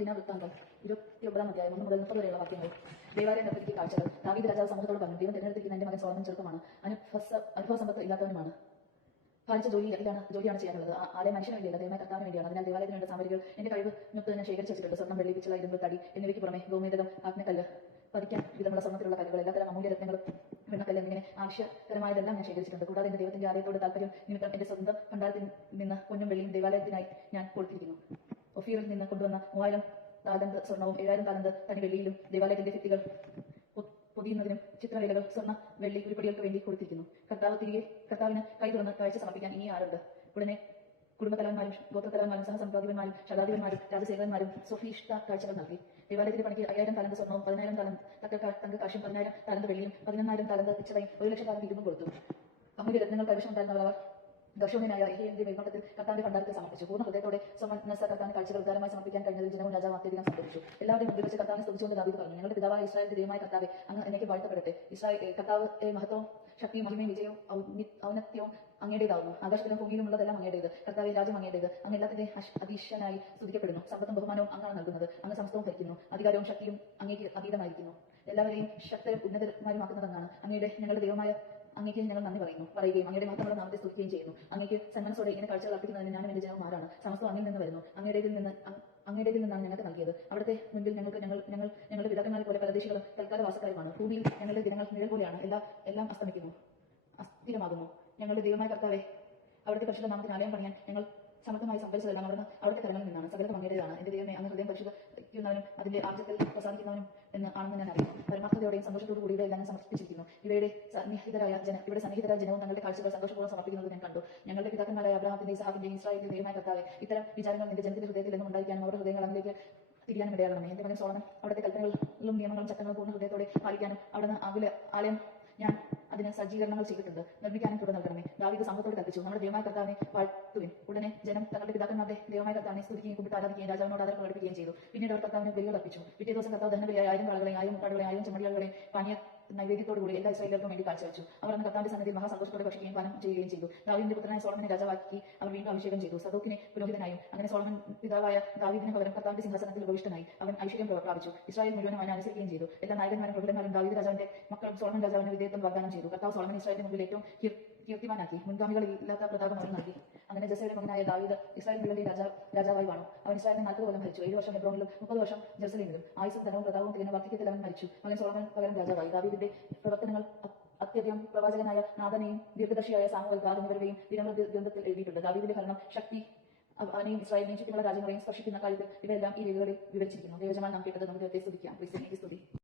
ദിനവൃത്താന്തം. ഇരുപത്തി ഒമ്പതാം അധ്യായം ഒന്ന് മുതൽ മുപ്പത് വരെയുള്ള വാക്യങ്ങൾ. ദേവാലയം നിർത്തിക്ക് കാഴ്ചകൾ. ദാവീദ് രാജാവ് സമൂഹത്തോട് പറഞ്ഞു ദൈവം തിരഞ്ഞെടുത്തിരിക്കുന്ന എന്റെ മകൻ സോളമൻ ചെറുപ്പമാണ് അനുഭവ സമ്പത്ത് ഇല്ലാത്തവനുമാണ്. ഭാരിച്ച ജോലി ഇതാണ് ജോലിയാണ് ചെയ്യാനുള്ളത്. ആരെ മനുഷ്യന് വേണ്ടിയല്ല ദൈവമായ കർത്താവിന് വേണ്ടിയാണ്. അതിനാൽ ദേവാലയത്തിന് വേണ്ട സാമഗ്രികൾ എന്റെ കഴിവ് മുത്ത് തന്നെ ശേഖരിച്ച് വെച്ചിട്ടുണ്ട്. സ്വർണം വെള്ളി പിച്ചള ഇരുമ്പ് തടി എന്നിവയ്ക്ക് പുറമെ ഗോമേതകം ആഗ്നക്കല്ല് പതിക്കാൻ വിധമുള്ള സ്വർണത്തിലുള്ള കല്ലുകൾ എല്ലാത്തരം അമൂല്യ രത്നങ്ങളും വെണ്ണക്കല്ല് എന്നിങ്ങനെ ആവശ്യകരമായതെല്ലാം ഞാൻ ശേഖരിച്ചിട്ടുണ്ട്. കൂടാതെ എന്റെ ദൈവത്തിന്റെ ആലയത്തോട് താല്പര്യം നിമിത്തം എന്റെ സ്വന്തം ഭണ്ഡാരത്തിൽ നിന്ന് പൊന്നും വെള്ളിയും ദേവാലയത്തിനായി ഞാൻ കൊടുത്തിരിക്കുന്നു. ഒഫീറിൽ നിന്ന് കൊണ്ടുവന്ന മൂവായിരം താലന്ത് സ്വർണവും ഏഴായിരം താലന്ത് തനി വെള്ളിയിലും ദേവാലയത്തിന്റെ ഭിത്തികൾ പൊതിയുന്നതിനും ചിത്രവേലകൾ സ്വർണ വെള്ളി ഉരുപ്പടികൾക്ക് വേണ്ടി കൊടുത്തിരിക്കുന്നു. കർത്താവ് തിരികെ കർത്താവിന് കൈ തുറന്ന് കാഴ്ച സമർപ്പിക്കാൻ ഇനി ആരുണ്ട്? ഉടനെ കുടുംബത്തലവന്മാരും ഗോത്രത്തലവന്മാരും സഹസമ്പാദികന്മാരും ശതാധിപന്മാരും രാജസേവന്മാരും സ്വഫീഷ്ട കാഴ്ചകൾ നൽകി. ദേവാലയത്തിന്റെ പണിക്ക് അയ്യായിരം താലന്ത് സ്വർണവും പതിനായിരം താലന്ത് തക്ക തങ്കക്കാശും പതിനായിരം താലന്ത് വെള്ളിയും പതിനൊന്നായിരം താലന്ത് പിച്ചളയും ഒരു ലക്ഷം താലന്ത് ഇരുമ്പും കൊടുത്തു. അമൂല്യ രത്നങ്ങൾ കൈവശമുണ്ടായിരുന്നവർ ഗർഷോണിനായ യഹിയന്റെ മേൽനോട്ടത്തിൽ കർത്താവിന്റെ ഭണ്ഡാരത്തിൽ സമർപ്പിച്ചു. പൂർണ ഹൃദയത്തോടെ സമനസ കർത്താവിന് കാഴ്ചകൾ ഉദാരമായി സമർപ്പിക്കാൻ കഴിഞ്ഞതിൽ ജനവും രാജാവ് അത്യധികം സന്തോഷിച്ചു. എല്ലാവരും മുമ്പിൽ വെച്ച് കർത്താവിനെ സ്തുതിച്ചുകൊണ്ട് ദാവീദ് പറഞ്ഞു ഞങ്ങളുടെ പിതാവായ ഇസ്രായേലിന്റെ ദൈവമായ കർത്താവെ അങ്ങ് എന്നെ വാഴ്ത്തപ്പെടട്ടെ. ഇസ്രായേൽ കർത്താവ് മഹത്വവും ശക്തിയും മഹിമയും വിജയവും ഔന്നി- ഔന്നത്യവും അങ്ങേടേതാകുന്നു ആകാശത്തിലും ഭൂമിയിലുമുള്ളതെല്ലാം അങ്ങയുടേത് കർത്താവ് രാജ്യം അങ്ങയുടേത് അങ്ങ് എല്ലാത്തിന്റെ അതീശനായി സ്തുതിക്കപ്പെടുന്നു. സമ്പത്തും ബഹുമാനവും അങ്ങാണ് നൽകുന്നത്. അങ്ങ് സംസ്ഥവും ഭരിക്കുന്നു. അധികാരവും ശക്തിയും അങ്ങേക്ക് അതീതമായിരിക്കുന്നു. എല്ലാവരെയും ശക്തരും ഉന്നതന്മാരുമാക്കുന്നതെന്നാണ് അങ്ങയുടെ ഞങ്ങളുടെ ദൈവമായ അങ്ങേക്ക് ഞങ്ങൾ നന്ദി പറയുന്നു പറയുകയും അങ്ങയുടെ മാത്രമുള്ള നാമത്തെ സ്തുതിക്കുകയും ചെയ്യുന്നു. അങ്ങേക്ക് സന്മനസ്സോടെ ഇങ്ങനെ കാഴ്ചകൾ അർപ്പിക്കുന്നതിന് ഞാനും എന്റെ ജനവും ആരാണ് സമസ്തം അങ്ങയിൽ നിന്ന് വരുന്നു. അങ്ങയുടേതിൽ നിന്ന് അങ്- അങ്ങയുടേതിൽ നിന്നാണ് ഞങ്ങൾക്ക് നൽകിയത്. അവിടുത്തെ മുൻപിൽ ഞങ്ങൾക്ക് ഞങ്ങൾ ഞങ്ങൾ ഞങ്ങളുടെ പിതാക്കന്മാരെ പോലെ പരദേശികളും തൽക്കാല വാസക്കാരുമാണ് ഭൂമിയിൽ ഞങ്ങളുടെ ദിനങ്ങൾ നിഴൽ പോലെയാണ്. എല്ലാ എല്ലാം അസ്തമിക്കുന്നു. അസ്ഥിരമാകുന്നു. ഞങ്ങളുടെ ദൈവമായ കർത്താവെ അവിടുത്തെ പരിശുദ്ധ നാമത്തിന് ആലയം പണിയാൻ ഞങ്ങൾ സമർത്ഥമായി സംഭരിച്ചതെല്ലാം അവിടുന്ന് അവിടുത്തെ കരങ്ങളിൽ നിന്നാണ്. സകലതും അങ്ങയുടേതാണ്. എന്റെ ദൈവമേ അങ്ങ് ഹൃദയം പരിശുദ്ധിക്കുന്നവനും അതിന്റെ ആദ്യത്തിൽ പ്രസാദിക്കുന്നവനും എന്ന് ആണെന്ന് ഞാൻ അറിയാം പരമാർത്ഥതയോടെയും സന്തോഷത്തോടു കൂടി ഇവയെല്ലാം ഞാൻ സമർപ്പിച്ചിരിക്കുന്നു. ഇവയുടെ സന്നിഹിതരായ ജന ഇവിടെ സന്നിഹിതരായ ജനവും തങ്ങളുടെ കാഴ്ചകൾ സന്തോഷപൂർവം സമർപ്പിക്കുന്നത് ഞാൻ കണ്ടു. ഞങ്ങളുടെ പിതാക്കന്മാരായ അബ്രഹാമിന്റെ ഇസഹാക്കിന്റെയും ഇസ്രായേലിന്റെ ദൈവമായ കർത്താവെ ഇത്തരം വിചാരങ്ങൾ നിന്റെ ജനത്തിന്റെ ഹൃദയത്തിൽ നിന്നും ഉണ്ടായിരിക്കാനും അവരുടെ ഹൃദയങ്ങൾ അതിലേക്ക് തിരിയാനും ഇടയാകണമേ. എന്റെ മകൻ സോളമൻ അവിടുത്തെ കൽപ്പനകളും നിയമങ്ങളും ചട്ടങ്ങളും പൂർണ ഹൃദയത്തോടെ പാലിക്കാനും അവിടുന്ന് ആകുല ആലയം ഞാൻ അതിന് സജ്ജീകരണങ്ങൾ ചെയ്തിട്ടുണ്ട്. നിർമ്മിക്കാനും കൃപ നൽകണമേ. ദാവീദ് സംഘത്തോട് കൽപ്പിച്ചു. നമ്മുടെ ദൈവമായ കർത്താവിനെ വാഴ്ത്തുവിൻ. ഉടനെ ജനം തങ്ങളുടെ പിതാക്കന്മാരുടെ ദൈവമായ കർത്താവിനെ സ്തുതിക്കുകയും കുമ്പിട്ട് ആരാധിക്കുകയും രാജാവിനോട് ആദരം പ്രകടിപ്പിക്കുകയും ചെയ്തു. പിന്നീട് അവർ കർത്താവിനെ ബലികൾ അർപ്പിച്ചു. പിറ്റേ ദിവസം കർത്താവ് ദഹനബലിയായ ആയിരം കാളുകളെ ആയിരം മുട്ടാടുകളെ ആയിരം ചെമ്മടിയാളുകളെ പാനീയ നൈവേദ്യത്തോടുകൂടി എല്ലാ ഇസ്രായേലർക്കും വേണ്ടി കാഴ്ചവെച്ചു. അവർ അന്ന് കർത്താവിന്റെ സന്നിധിയിൽ മഹാസന്തോഷത്തോടെ ഭക്ഷിക്കുകയും പാനം ചെയ്യുകയും ചെയ്തു. ദാവീദിന്റെ പുത്രനായ സോളമനെ രാജാവാക്കി അവർ വീണ്ടും അഭിഷേകം ചെയ്തു. സദോക്കിനെ പുരോഹിതനായും അങ്ങനെ സോളമൻ പിതാവായ ദാവീദിന് പകരം കർത്താവിന്റെ സിംഹാസനത്തിൽ ഉപവിഷ്ടനായി അവൻ ഐശ്വര്യം പ്രാപിച്ചു. ഇസ്രായേൽ മുഴുവനും അവനെ അനുസരിക്കുകയും ചെയ്തു. എല്ലാ നായകന്മാരും പ്രഭുതന്മാരും ദാവീദ് രാജാവിന്റെ മക്കളും സോളമൻ രാജാവിന്റെ വിധേയത്വം വാഗ്ദാനം ചെയ്തു. കർത്താവ് സോളമൻ ഇസ്രായേലിന്റെ മുമ്പിൽ ഏറ്റവും കീർ- കീർത്തിമാനാക്കി. മുൻഗാമികളില്ലാത്ത പ്രതാപം അവൻ നൽകി. ദാവീദ് ഇസ്രായേൽ മുഴുവൻ രാജാ രാജാവായി വാണു. അവൻ ഇസ്രായേലിനെ നാൽപ്പത് കൊല്ലം ഭരിച്ചു. ഏഴ് വർഷം ഹെബ്രോണിലും മുപ്പത് വർഷം ജെറുസലേമിലും. ആയുസും ധനവും പ്രതാപവും തികഞ്ഞ വാർദ്ധക്യത്തിൽ അവൻ മരിച്ചു. മകൻ സോളമൻ പകരം രാജാവായി. ദാവീദിന്റെ പ്രവർത്തനങ്ങൾ അത്യധികം പ്രവാചകനായ നാഥനെയും ദീർഘദർശിയായ സാമുവൽ ഗാദ് എന്നിവരുടെയും ദിനമൃത് ഗ്രന്ഥത്തിൽ എഴുതിയിട്ടുണ്ട്. ദാവീദിന്റെ ഭരണം ശക്തി അവ- അവനെയും ഇസ്രായേലിനെയും ചുറ്റുമുള്ള രാജ്യങ്ങളെയും സ്പർശിക്കുന്ന കാര്യത്തിൽ ഇവയെല്ലാം ഈ രേഖകളിൽ വിവരിച്ചിരിക്കുന്നു. ദൈവജമാൻ നാം കേട്ടത് നമുക്ക് സ്തുതിക്കാം. സ്തുതി.